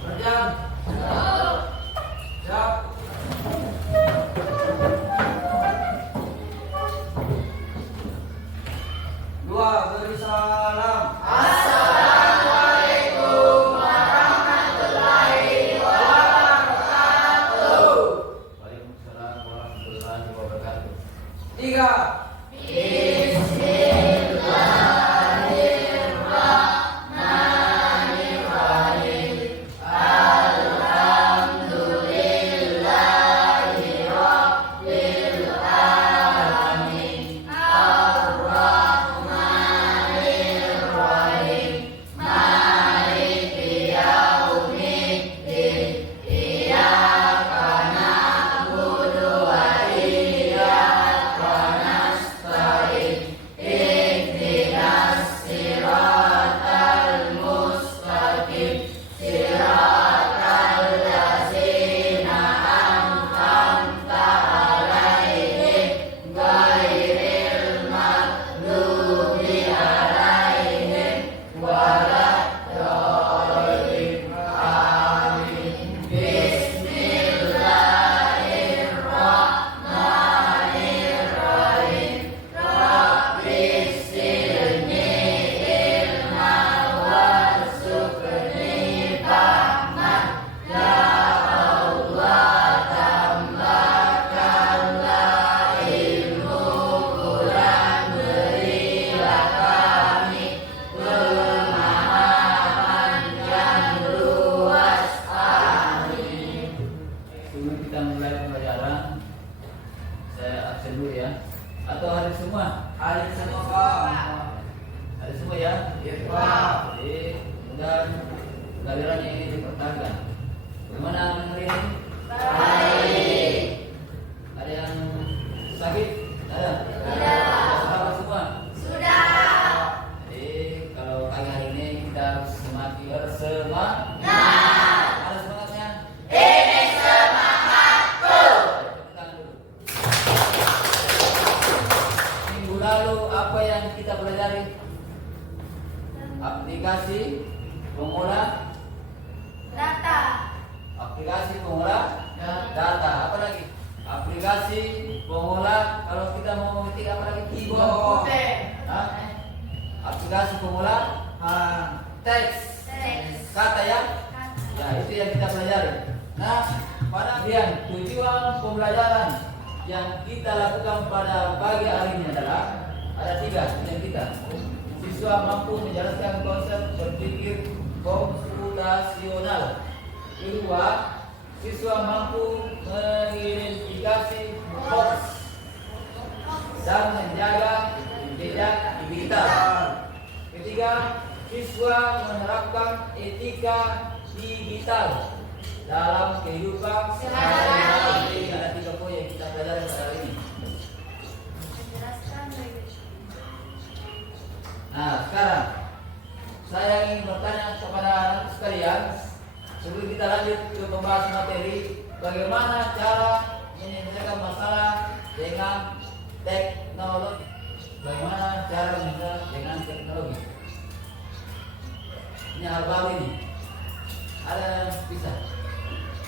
Berdiam. Siap. Dua, beri salam. Assalamualaikum warahmatullahi wabarakatuh. Waalaikumsalam warahmatullahi wabarakatuh. Tiga. Atau hari semua? Hari semua, Pak. Hari semua ya? Iya, Pak. Jadi, mudah kehadiran ini dipertahankan. Bagaimana hari ini? Baik. Ada yang sakit? Ada? Tidak. Sudah semua? Sudah. Jadi, kalau pagi hari ini kita harus semakin bersemangat. Ada semangatnya? Ini semangatku. Lalu apa yang kita pelajari? Aplikasi pengolah Data. aplikasi pengolah data. Apa lagi? Aplikasi pengolah, kalau kita mau mengetik apa lagi? Keyboard. Hah? Aplikasi pengolah teks. Kata ya? Ya, itu yang kita pelajari. Nah, pada kemudian tujuan pembelajaran yang kita lakukan pada pagi hari ini adalah ada 3 yang kita. Siswa mampu menjelaskan konsep berpikir komputasional. Kedua, siswa mampu mengidentifikasi hoax dan menjaga jejak digital. Ketiga, siswa menerapkan etika digital dalam kehidupan sehari-hari. Ada 3 poin yang kita pelajari pada hari ini. Nah, sekarang saya ingin bertanya kepada anak sekalian sebelum kita lanjut ke pembahasan materi, bagaimana cara menyelesaikan masalah dengan teknologi? Bagaimana cara menyelesaikan dengan teknologi? Ini hal baru ini. Ada bisa.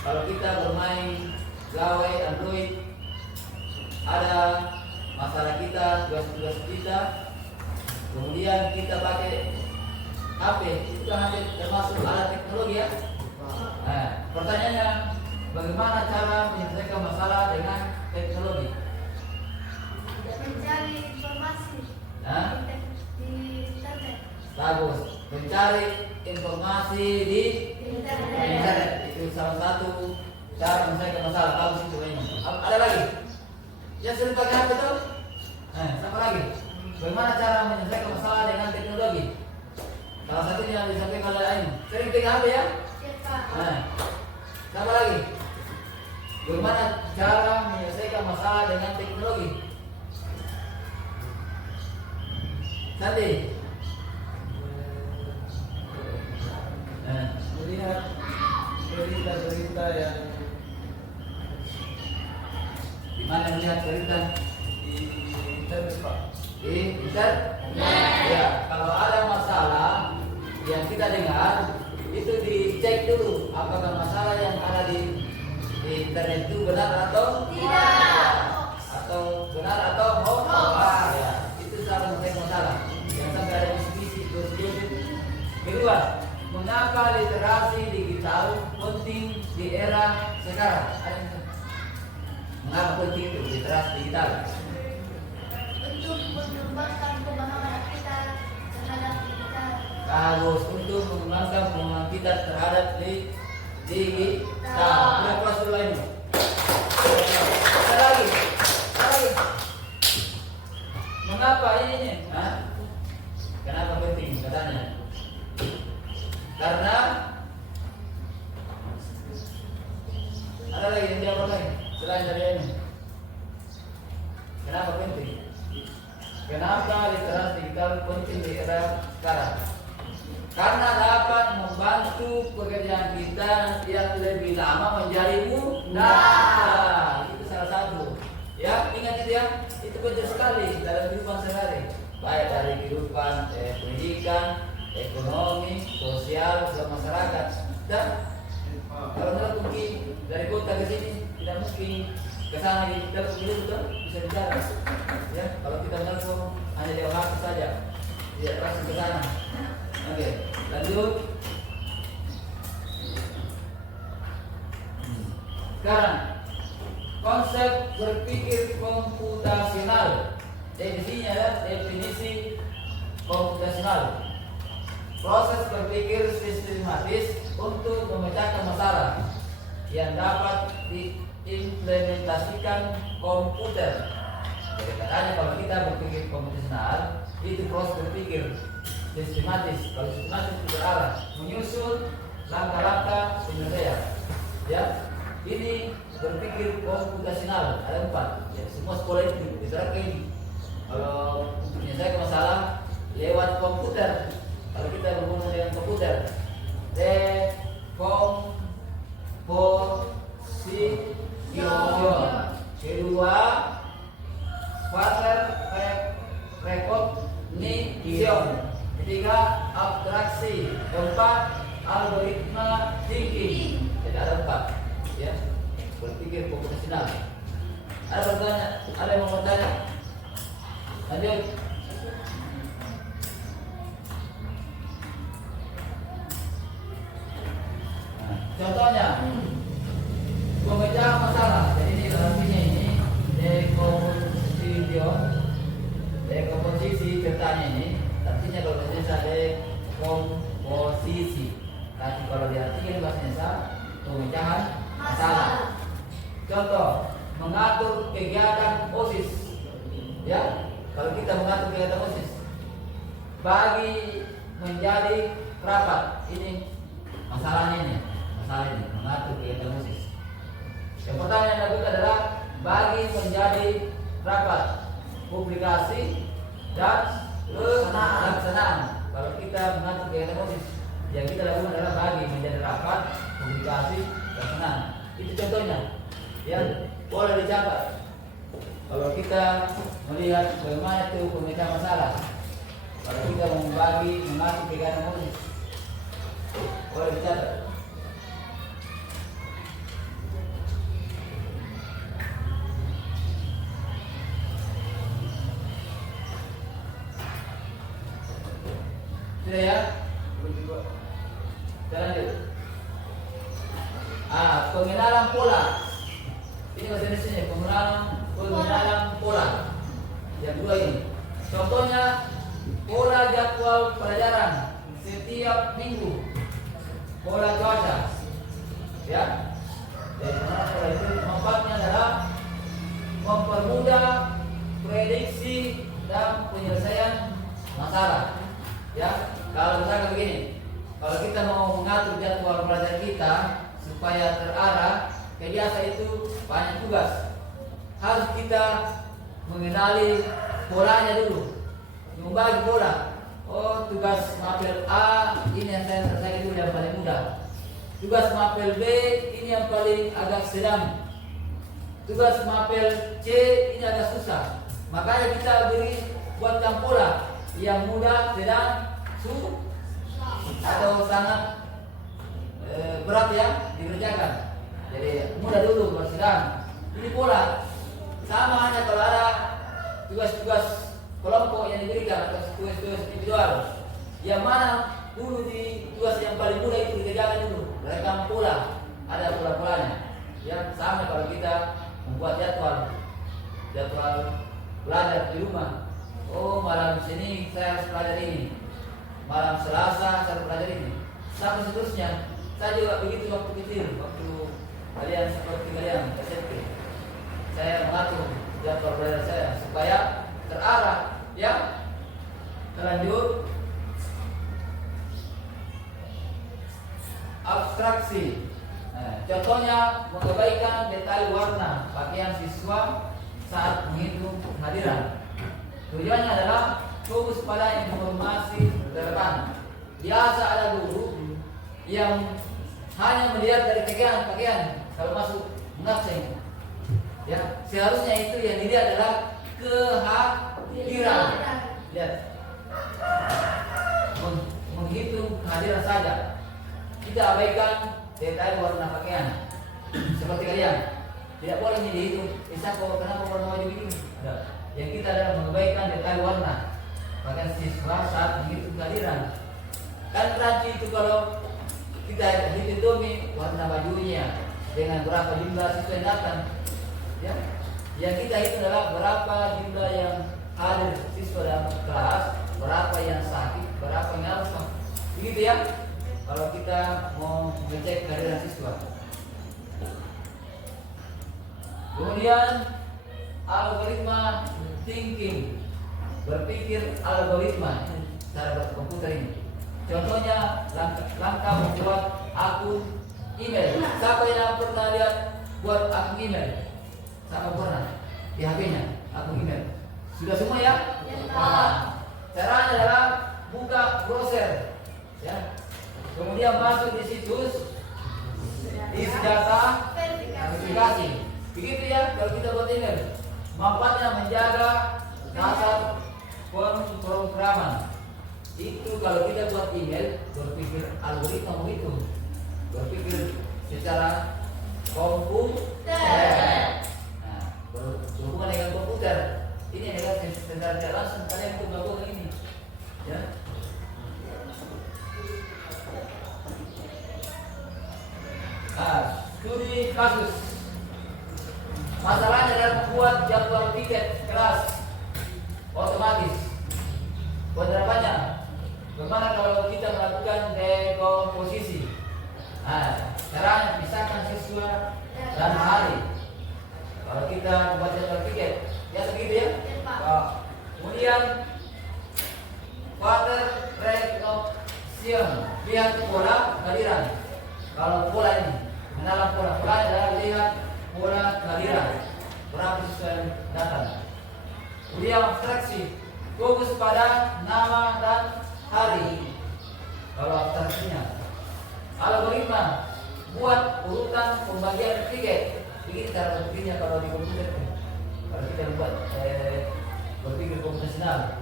Kalau kita bermain gawai Android, ada masalah kita, tugas-tugas kita, kemudian kita pakai HP, itu kan termasuk alat teknologi ya. Nah, pertanyaannya, bagaimana cara menyelesaikan masalah dengan teknologi? Mencari informasi di internet. Bagus, mencari informasi di internet. Itu salah satu cara menyelesaikan masalah. Bagus itu ini. Ada lagi? Yang sering pakai HP itu? Siapa lagi? Bagaimana cara menyelesaikan masalah dengan teknologi? Salah satunya yang disampaikan oleh Ain. Sering pegang HP ya? Siapa lagi? Bagaimana cara menyelesaikan masalah dengan teknologi? Nanti. Melihat berita-berita yang di mana melihat berita? di internet, Pak. Di internet. Ya, kalau ada masalah yang kita dengar itu dicek dulu apa apakah masalah yang ada di internet itu benar atau Tidak. atau benar atau hoax? Ya, itu salah satu masalah. Yang sampai ada diskusi terus. Kedua, mengapa literasi digital penting di era sekarang? Mengapa penting itu literasi digital? Untuk mengembangkan pemahaman kita terhadap digital. Bagus, untuk mengembangkan pemahaman kita terhadap digital. Boleh kelas dulu lain. Ada lagi. Mengapa ini? Hah? Kenapa penting katanya? Karena ada lagi yang jawab lagi selain dari ini. Kenapa penting? Kenapa literasi digital penting di era sekarang? Karena dapat membantu pekerjaan kita yang lebih lama menjadi mudah. Itu salah satu. Ya, ingat itu ya. Itu penting sekali dalam kehidupan sehari. Baik dari kehidupan pendidikan, ekonomi, sosial, masyarakat. Dan kalau tidak mungkin dari kota ke sini tidak mungkin ke sana kita bisa bicara. Ya, kalau kita menelpon hanya lewat HP saja, tidak langsung ke sana. Oke, lanjut. Sekarang konsep berpikir komputasional. Definisinya adalah definisi komputasional. Proses berpikir sistematis untuk memecahkan masalah yang dapat diimplementasikan komputer. Jadi katanya kalau kita berpikir komputasional itu proses berpikir sistematis. Kalau sistematis itu berarah menyusun langkah-langkah penyelesaian. Ya, ini berpikir komputasional ada 4. Ya, semua sekolah itu diterapkan ini. Kalau menyelesaikan masalah lewat komputer. Kalau kita berhubungan dengan komputer, dekomposition. Kedua, pattern recognition. Ketiga, abstraksi. Keempat, algoritma thinking. Jadi ada 4. Ya, berpikir komputasional. Ada bertanya? Ada yang mau bertanya? Lanjut. Contohnya, memecah masalah. Jadi ini artinya ini dekomposisi ceritanya ini. Artinya kalau bahasa Indonesia dekomposisi. Tapi kalau diartikan bahasa Indonesia pemecahan masalah. Contoh, mengatur kegiatan OSIS. Ya, kalau kita mengatur kegiatan OSIS, bagi menjadi rapat. Ini masalahnya ini. Mengatur kegiatan OSIS. Yang pertama yang dilakukan adalah bagi menjadi rapat, publikasi dan pelaksanaan. Kalau kita mengatur kegiatan OSIS, yang kita lakukan adalah bagi menjadi rapat, publikasi, pelaksanaan. Itu contohnya. Ya, boleh dicatat. Kalau kita melihat bagaimana itu pemecahan masalah, kalau kita membagi mengatur kegiatan OSIS, boleh dicatat. Sudah ya? Kita lanjut. Pengenalan pola. Ini bahasa Indonesia, pengenalan pola. Yang kedua ini. Contohnya pola jadwal pelajaran setiap minggu. Pola cuaca. Ya. Dan pola itu manfaatnya adalah mempermudah prediksi dan penyelesaian masalah. Ya, kalau misalkan begini, kalau kita mau mengatur jadwal pelajaran kita supaya terarah, biasa itu banyak tugas. Harus kita mengenali polanya dulu, membagi pola. Oh, tugas mapel A ini yang saya selesaikan dulu yang paling mudah. Tugas mapel B ini yang paling agak sedang. Tugas mapel C ini agak susah. Makanya kita buatkan pola yang mudah, sedang, atau sangat berat yang dikerjakan. Jadi mudah dulu baru sedang. Ini pola sama hanya kalau ada tugas-tugas kelompok yang diberikan atau tugas-tugas individual. Yang mana dulu di tugas yang paling mudah itu dikerjakan dulu. Rekam pola, ada pola-polanya. Yang sama kalau kita membuat jadwal belajar di rumah. Oh, malam sini saya harus belajar ini. Malam Selasa saya harus belajar ini. Sampai seterusnya. Saya juga begitu waktu kecil, waktu kalian seperti kalian SMP. Saya mengatur jadwal belajar saya supaya terarah, ya. Lanjut. Abstraksi. Contohnya mengabaikan detail warna pakaian siswa saat menghitung kehadiran. Tujuannya adalah fokus pada informasi relevan. Biasa ada guru yang hanya melihat dari pakaian kalau masuk mengabsen. Ya, seharusnya itu yang dilihat adalah kehadiran. Lihat, menghitung kehadiran saja. Kita abaikan detail warna pakaian. Seperti kalian, tidak boleh dihitung. Kenapa warna baju ini? Yang kita adalah mengabaikan detail warna pakaian siswa saat menghitung kehadiran. Kan tadi itu kalau kita hitung warna bajunya dengan berapa jumlah siswa yang datang, ya. Yang kita hitung adalah berapa jumlah yang hadir siswa dalam kelas, berapa yang sakit, berapa yang harus, begitu ya. Kalau kita mau mengecek kehadiran siswa. Kemudian algoritma thinking, berpikir algoritma cara berkomputer ini. Contohnya langkah membuat akun email. Siapa yang pernah lihat buat akun email? Siapa pernah di HP-nya akun email? Sudah semua ya? Caranya adalah buka browser, ya. Kemudian masuk di situs, isi data, verifikasi. Begitu ya kalau kita buat email. Manfaatnya menjaga dasar pemrograman. Itu kalau kita buat email, berpikir algoritma begitu, berpikir secara komputer. Nah, berhubungan dengan komputer. Ini adalah secara tidak langsung kalian itu melakukan ini, ya. Studi kasus. Masalahnya adalah membuat jadwal tiket kelas otomatis. Penerapannya, bagaimana kalau kita melakukan dekomposisi? Caranya pisahkan siswa dan hari. Kalau kita membuat jadwal tiket, ya segitu ya. Kemudian quarter recognition, lihat pola kehadiran. Kalau pola ini, mendalam pola adalah lihat pola kehadiran, berapa siswa yang datang. Kemudian abstraksi, fokus pada nama dan hari. Kalau abstraksinya, algoritma, buat urutan pembagian tiket. Ini cara berpikirnya kalau di komputer. Kalau kita buat berpikir komputasional,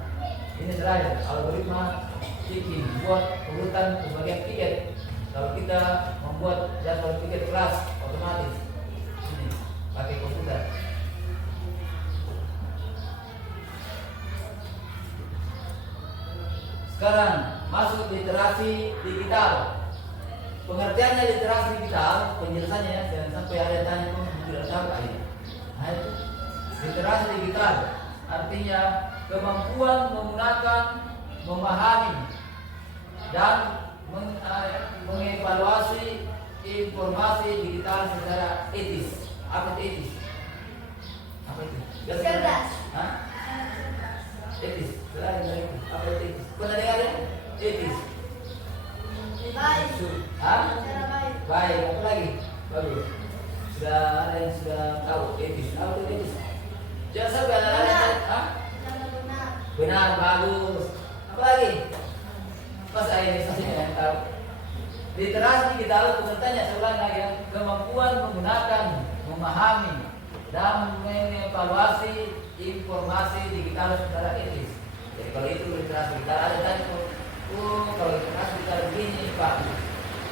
ini terakhir algoritma thinking, buat urutan pembagian tiket. Kalau kita membuat jadwal tiket kelas otomatis, ini pakai komputer. Sekarang masuk literasi digital. Pengertiannya literasi digital, penjelasannya ya, jangan sampai ada yang tanya kok tidak tahu ini. Nah itu literasi digital artinya kemampuan menggunakan, memahami dan mengevaluasi informasi digital secara etis. Apa itu etis? Apa itu? Cerdas. Hah? Etis. Apa itu etis? Pernah dengar ya? Etis. Baik. Hah? Cara baik. Baik. Apa lagi? Bagus. Sudah ada yang sudah tahu etis. Apa itu etis? Jangan sampai ada yang hah? Benar. Benar, bagus. Apa lagi? Pas ini saja yang tahu. Literasi digital pengertiannya seulang lagi ya, kemampuan menggunakan, memahami dan mengevaluasi informasi digital secara etis. Jadi kalau itu literasi digital ada tadi kalau literasi digital begini Pak,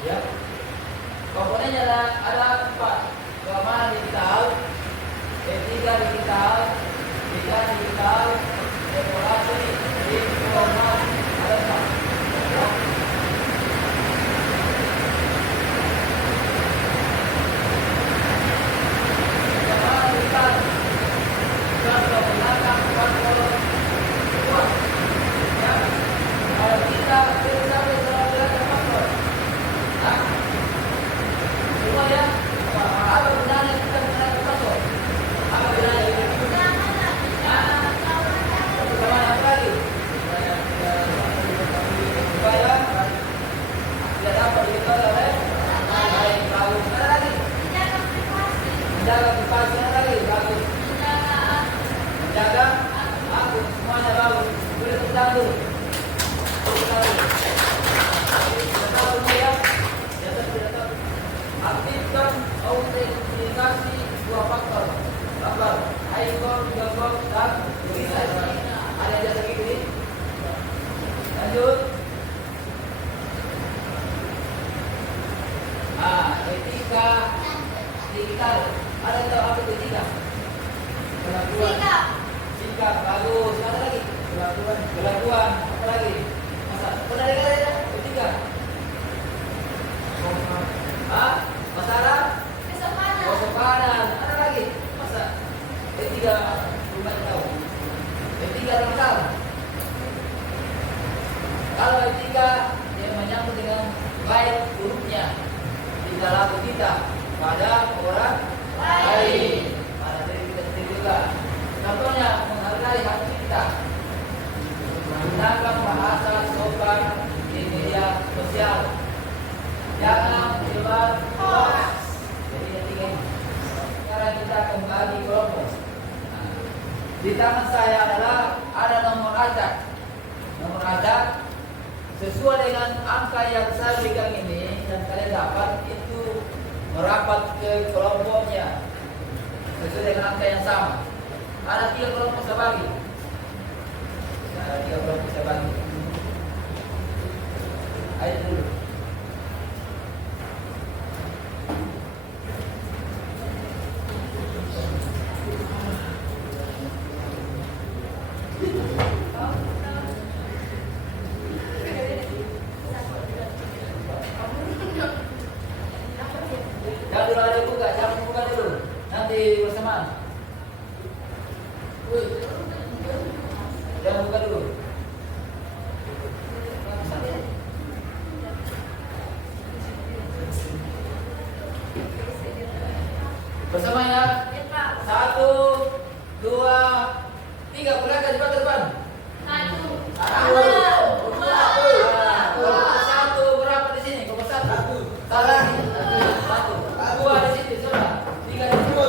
ya Komponennya ada 4. Keamanan digital, etika digital, digital digital, demokrasi, informasi, ada 4. Keamanan digital, contoh menggunakan kontrol kuat. Ya, kalau kita sampai selalu belajar kontrol, semua ya. Apa gunanya kita menggunakan password? Apa gunanya? Bagaimana apa lagi? Supaya tidak dapat diketahui oleh lain. Bagus. Ada lagi? Menjaga privasi. Ada lagi? Bagus. Menjaga akun. Semuanya bagus. Boleh tepuk tangan dulu. Tepuk tangan dulu. Tidak tahu ya? Tidak tahu. Aktifkan autentikasi 2 faktor. Apa? Icon, gambar, dan tulisan. Ada jasa gini. Lanjut. Etika digital. Ada yang tahu apa itu etika? Kelakuan. Sikap. Bagus. Ada lagi? Kelakuan. Apa lagi? Masa? Pernah dengar ya? Etika. Masalah? Kesopanan. Ada lagi? Masa? Etika belum tahu. Etika rental. Kalau etika yang menyangkut dengan baik buruknya tingkah laku kita pada orang lain, pada diri kita sendiri juga. Contohnya menghargai hak kita, menggunakan bahasa sopan di media sosial. Jangan menyebar hoax. Jadi ketiga ini. Sekarang kita kembali kelompok. Di tangan saya adalah ada nomor acak. Nomor acak sesuai dengan angka yang saya berikan ini dan kalian dapat itu merapat ke kelompoknya sesuai dengan angka yang sama. Ada 3 kelompok saya bagi. Ada 3 kelompok saya bagi. Ayo dulu. Jangan buka dulu. Nanti bersamaan. Jangan buka dulu. Bersama ya. 1, 2, 3. Perlihatkan di depan. 1, 2, 1 berapa di sini? Nomor 1. Salah. 1, 2 di sini. Coba. 3 di sini.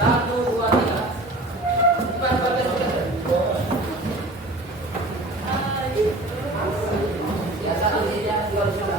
1, 2, 3. Cepat. Ya 1 di sini, 2 di sana.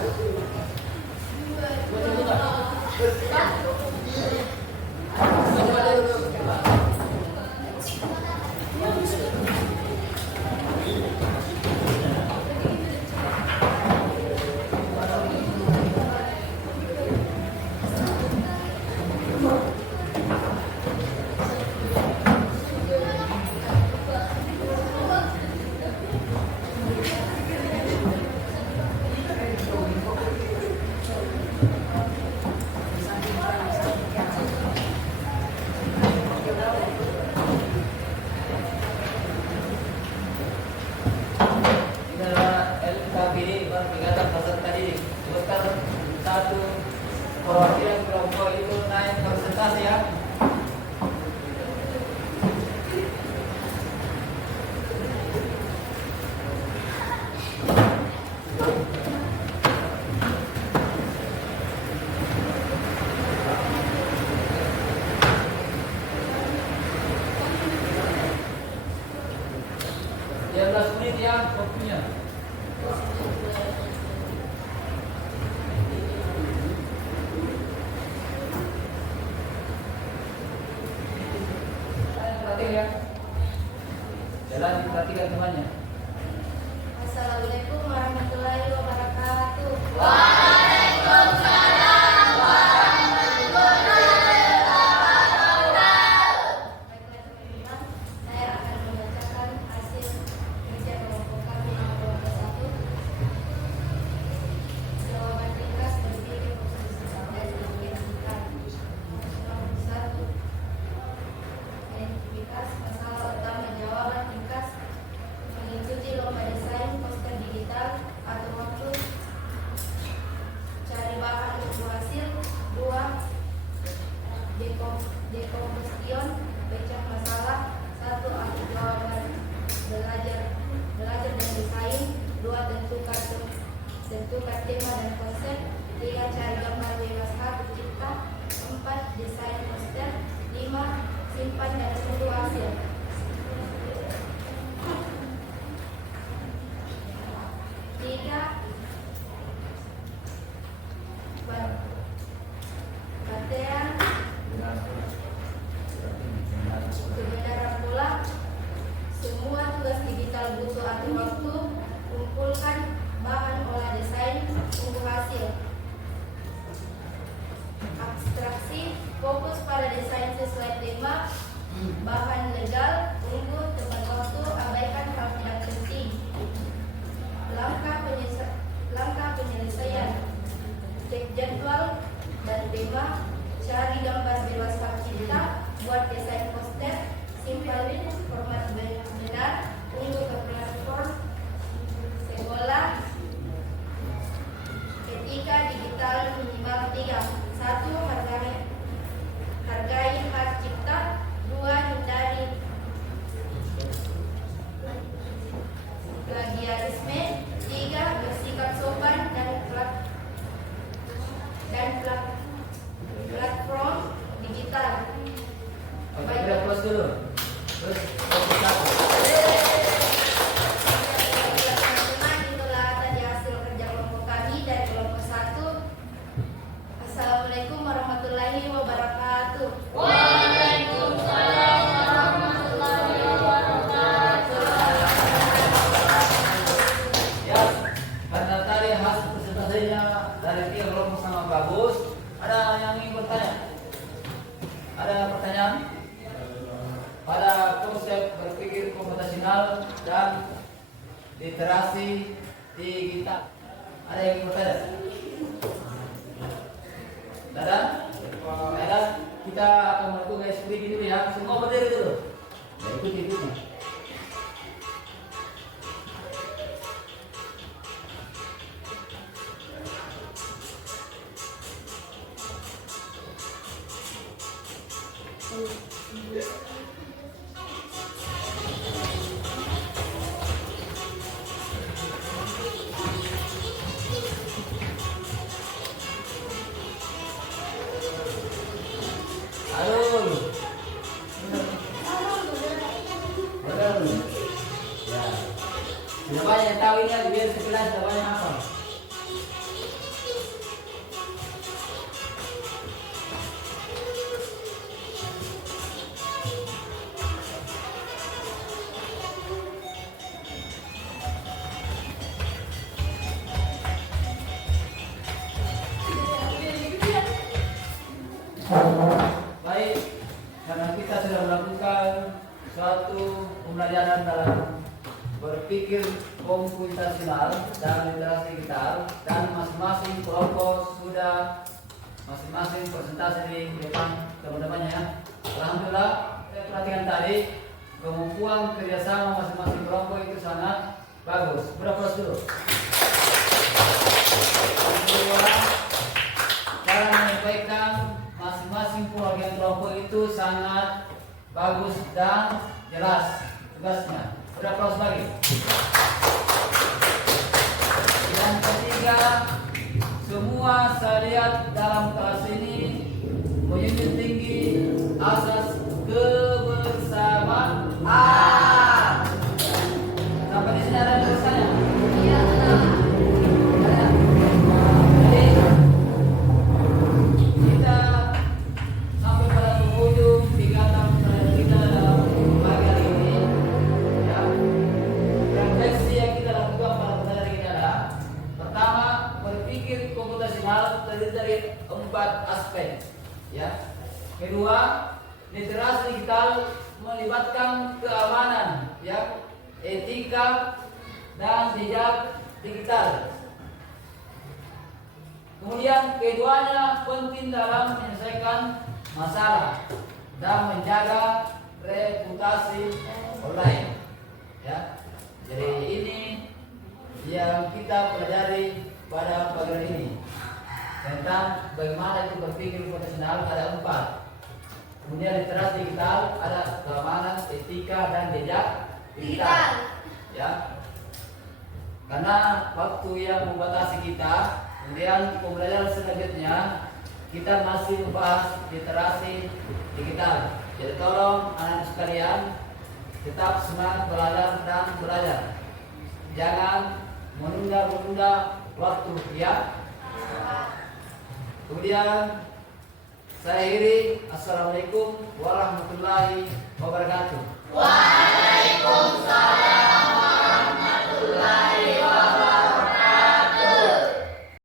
Perwakilan kelompok itu naik persentase ya. Dia 15 menit ya waktunya. Ya. Jalan diperhatikan temannya. Assalamualaikum warahmatullahi wabarakatuh. Waalaikumsalam tema dan konsep. 3. Cari gambar bebas hak cipta. 4. Desain poster. 5. Simpan dan tunggu hasil. 3. Batean. Kebenaran pula, semua tugas digital butuh atur waktu. Kumpulkan bahan olah desain, tunggu hasil. Abstraksi, fokus pada desain sesuai tema. Bahan legal, tunggu tepat waktu, abaikan hal tidak penting. Langkah penyelesaian, cek jadwal dan tema. Cari gambar bebas hak cipta, buat desain poster, simpan format benar, unduh ke platform. Sekolah etika digital minimal 3. 1. Hargai hak cipta. 2. Hindari plagiarisme. 3. Bersikap sopan dan platform digital. Oke, kita close dulu. Terus fokus satu. Teman-teman, itulah tadi hasil kerja kelompok kami dari kelompok 1. Assalamualaikum warahmatullahi wabarakatuh. Waalaikumsalam warahmatullahi wabarakatuh. Ya, karena tadi hasil presentasinya dari tiga kelompok sama bagus. Ada yang ingin bertanya? Ada pertanyaan? Pada konsep berpikir komputasional dan literasi digital. Ada yang ingin bertanya? Ada? Ada? Kita akan melakukan SPG dulu ya. Semua berdiri dulu. Ya, ikuti. Halo. Betul. Ya. Siapa yang tahu ini biar sekilas siapa yang apa? Baik, karena kita sudah melakukan suatu pembelajaran dalam berpikir komputasional dan literasi digital, dan masing-masing kelompok sudah masing-masing presentasi di depan teman-temannya ya. Alhamdulillah, saya perhatikan tadi kemampuan kerjasama masing-masing kelompok itu sangat bagus. Berapa dulu? Kedua, cara menyampaikan masing-masing kelompok itu sangat bagus dan jelas tugasnya. Berapa lagi? Yang ketiga, semua saya lihat dalam kelas ini menjunjung tinggi asas kebersamaan. Sampai di sini ada tulisannya? Iya, benar. Jadi kita sampai pada penghujung kegiatan kita dalam pagi hari ini. Ya, refleksi yang kita lakukan pada pelajaran ini adalah: pertama, berpikir komputasional terdiri dari 4 aspek. Ya. Kedua, literasi digital melibatkan keamanan, ya, etika dan jejak digital. Kemudian keduanya penting dalam menyelesaikan masalah dan menjaga reputasi online. Ya, jadi ini yang kita pelajari pada pagi hari ini tentang bagaimana itu berpikir profesional. Ada 4. Kemudian literasi digital, ada keamanan, etika dan jejak digital. Ya. Karena waktu yang membatasi kita, kemudian pembelajaran selanjutnya kita masih membahas literasi digital. Jadi tolong anak sekalian tetap semangat belajar dan belajar. Jangan menunda-nunda waktu ya. Kemudian saya akhiri. Assalamualaikum warahmatullahi wabarakatuh. Waalaikumsalam.